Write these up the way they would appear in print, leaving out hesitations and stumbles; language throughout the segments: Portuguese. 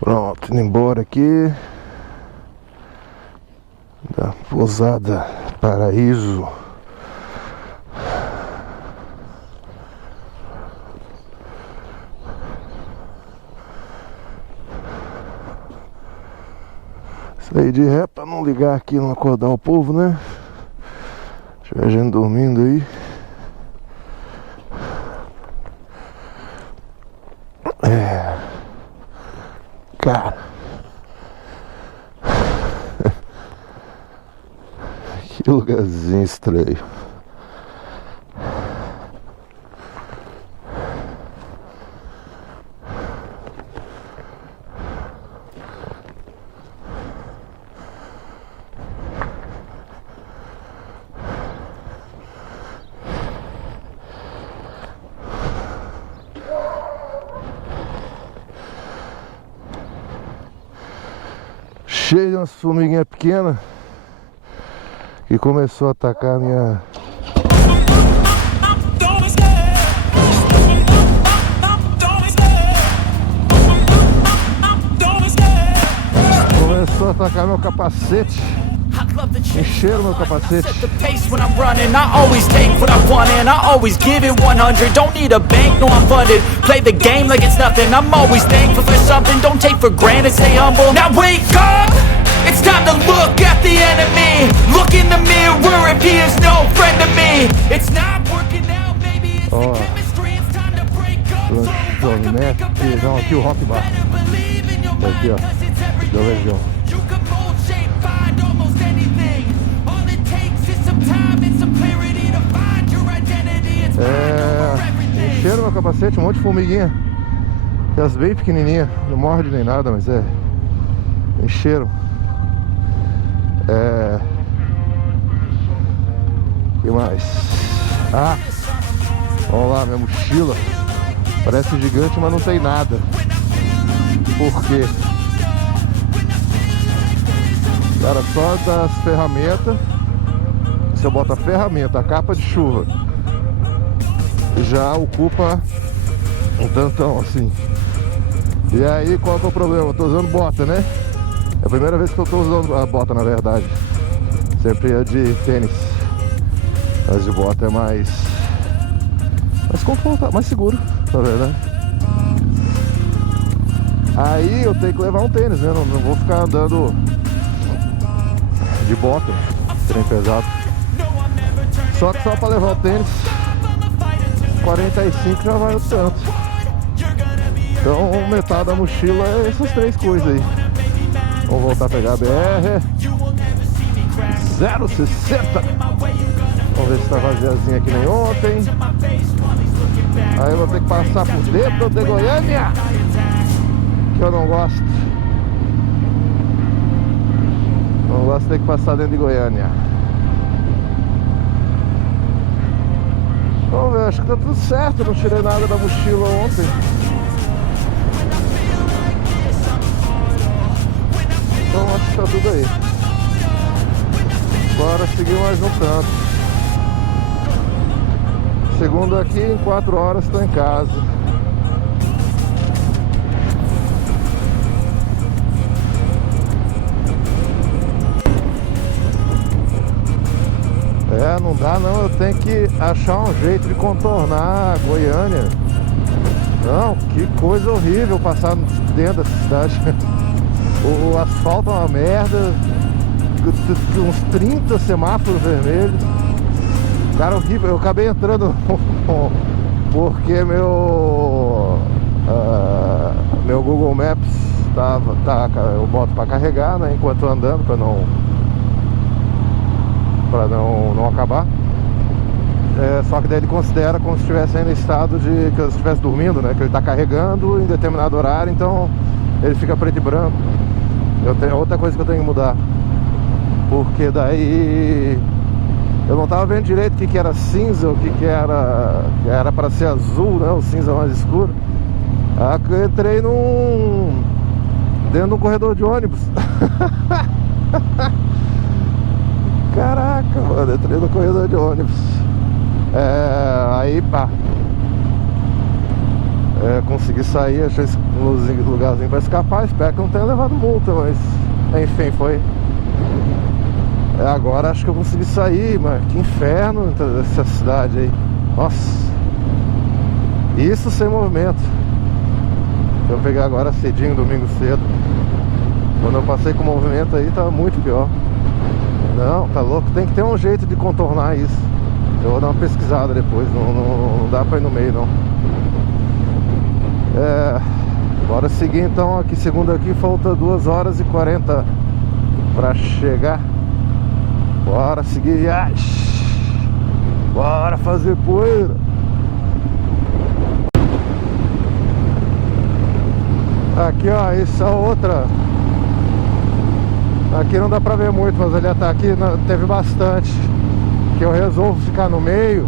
Pronto, indo embora aqui da pousada Paraíso. Saí de ré pra não ligar aqui, não acordar o povo, né? Tiver gente dormindo aí. Cara, que lugarzinho estranho. Cheio de umas formiguinhas pequenas que começou a atacar a minha... Começou a atacar meu capacete. Encheram meu capacete. When I'm running, I always take what I want and I always give it 100. Don't need a bank, no I'm funded. Play the game like it's nothing. I'm always thankful for something. Don't take for granted, stay humble. Now wake up! It's time to look at the enemy. Look in the mirror if he is no friend to me. It's not working out, maybe it's the chemistry. It's time to break up. Não, aqui o Rock Bar. Aqui, ó. Da região. Encheram meu capacete, um monte de formiguinha. As bem pequenininhas, não morde nem nada, mas encheram. O que mais? Vamos lá, minha mochila. Parece gigante, mas não tem nada. Por quê? Cara, só das ferramentas. Você bota a ferramenta, a capa de chuva, já ocupa um tantão assim. E aí, qual que é o problema? Eu tô usando bota, né? É a primeira vez que eu tô usando a bota, na verdade. Sempre é de tênis. Mas de bota é mais confortável, mais seguro, na verdade. Aí eu tenho que levar um tênis, né? Não vou ficar andando de bota, trem pesado. Só que só para levar o tênis, 45 já vai o tanto. Então metade da mochila é essas três coisas aí. Vamos voltar a pegar a BR 060. Vamos ver se tá vaziazinha que nem ontem. Aí eu vou ter que passar por dentro de Goiânia, que eu não gosto. Não gosto de ter que passar dentro de Goiânia. Vamos ver, acho que tá tudo certo. Não tirei nada da mochila ontem. Então acho que tá tudo aí. Bora seguir mais um tanto. Segundo aqui, em 4 horas estou em casa. Não dá não, eu tenho que achar um jeito de contornar Goiânia. Não, que coisa horrível passar dentro da cidade. O asfalto é uma merda. Uns 30 semáforos vermelhos. Cara, horrível. Eu acabei entrando porque meu Google Maps eu boto pra carregar, né, enquanto andando, pra não acabar. Só que daí ele considera como se estivesse ainda em estado de que eu estivesse dormindo, né? Que ele tá carregando em determinado horário, então ele fica preto e branco. Outra coisa que eu tenho que mudar, porque daí eu não tava vendo direito o que era cinza, o que era para ser azul, né? O cinza mais escuro. Eu entrei dentro de um corredor de ônibus. Caraca, mano, entrei no corredor de ônibus. Aí pá. consegui sair, achei um lugarzinho pra escapar. Espero que não tenha levado multa, mas enfim, foi. Agora acho que eu consegui sair, mas que inferno essa cidade aí. Nossa, isso sem movimento. Eu vou pegar agora cedinho, domingo cedo. Quando eu passei com movimento aí tava muito pior. Não, tá louco, tem que ter um jeito de contornar isso. Eu vou dar uma pesquisada depois, não dá pra ir no meio não. Bora seguir então aqui, segundo aqui, falta 2 horas e 40 pra chegar. Bora seguir viagem. Bora fazer poeira. Aqui ó, isso é outra. Aqui não dá pra ver muito, mas ali até aqui teve bastante. Que eu resolvo ficar no meio,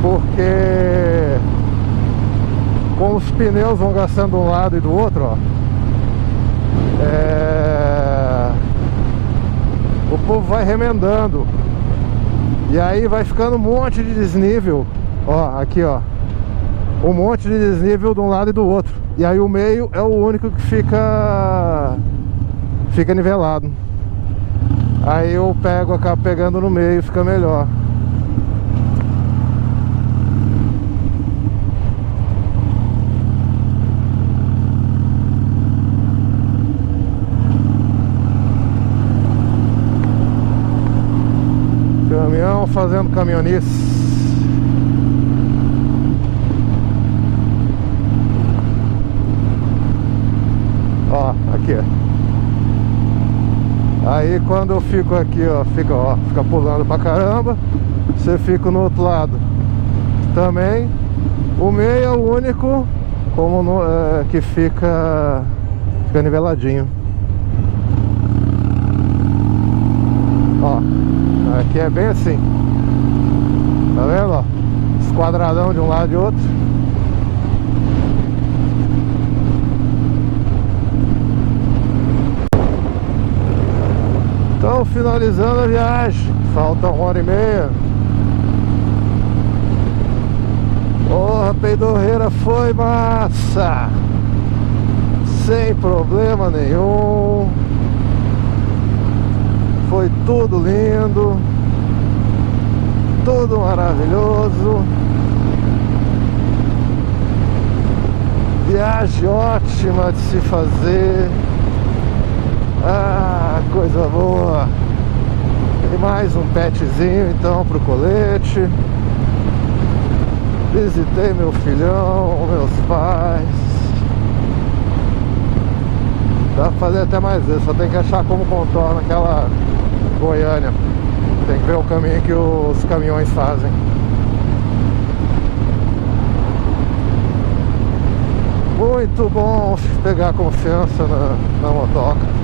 porque como os pneus vão gastando de um lado e do outro, ó, o povo vai remendando. E aí vai ficando um monte de desnível. Ó, aqui ó, um monte de desnível de um lado e do outro. E aí o meio é o único que fica nivelado. Aí eu acabo pegando no meio, fica melhor. Caminhão fazendo caminhonice. Ó, aqui. Aí quando eu fico aqui, ó, fica pulando pra caramba. Você fica no outro lado também. O meio é o único que fica niveladinho. Ó, aqui é bem assim. Tá vendo, ó? Esquadradão de um lado e outro. Então, finalizando a viagem. Falta 1h30. Porra, peidorreira foi massa. Sem problema nenhum. Foi tudo lindo. Tudo maravilhoso. Viagem ótima de se fazer. Ah, coisa boa. E mais um petzinho então pro colete. Visitei meu filhão, meus pais. Dá pra fazer até mais vezes, só tem que achar como contorna aquela Goiânia. Tem que ver o caminho que os caminhões fazem. Muito bom pegar confiança na motoca.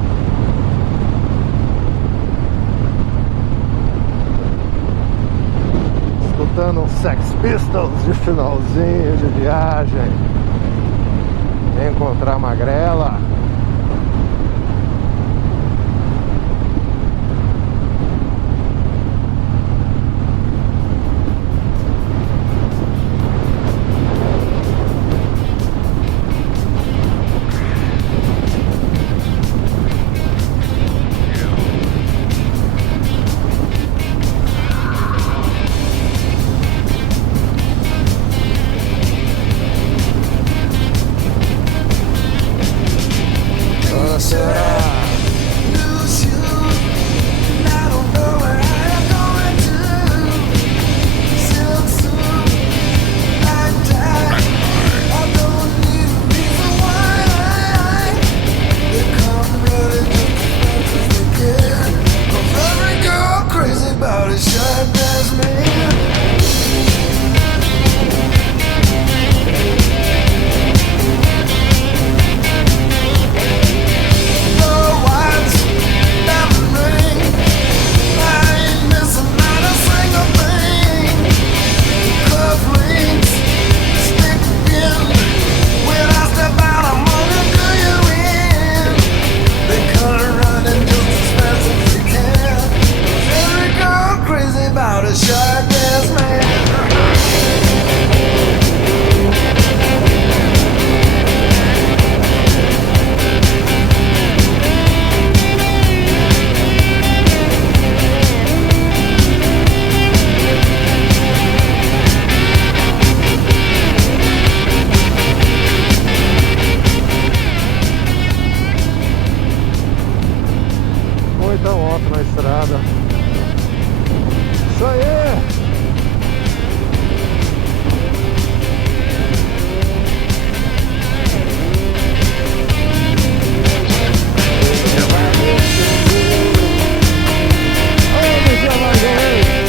Escutando um Sex Pistols de finalzinho de viagem. Encontrar magrela. muita moto na estrada. Isso aí!